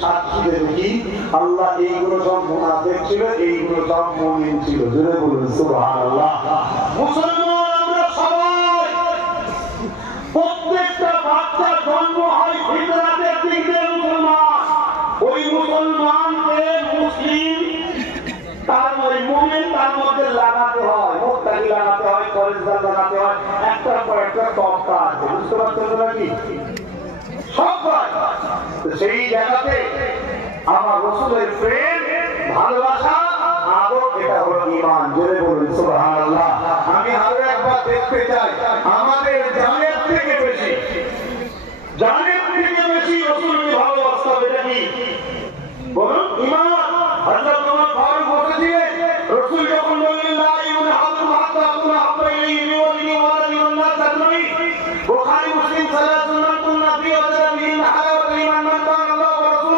সাক্ষী দেবে কি আল্লাহ এইগুলো সব মুনাফিক ছিল, এইগুলো সব মুমিন ছিল। জোরে বলুন সুবহানাল্লাহ। মুসলমান আমরা সবাই, প্রত্যেকটা বাচ্চা জন্ম হয় ফিতরাতের দিক দিয়ে মুসলমান। ওই মুসলমানকে মুসলিম তার মুমিন তার মধ্যে লাগাতে হয়, মুত্তাকি লাগাতে হয়, পরেশগার লাগাতে হয়, একটার পর একটা তফা আছে। বুঝতে পারছেন নাকি? সবাই সেই জায়গাতে আমার রাসূলের প্রেম, ভালোবাসা, আদর, এটা হলো ঈমান। জোরে বলুন সুবহানাল্লাহ। আমি আরো একবার দেখতে চাই আমাদের জানের থেকে বেশি, জানের থেকে বেশি রাসূলকে ভালোবাসতে হবে। এটা কি বলুন? ঈমান। হযরত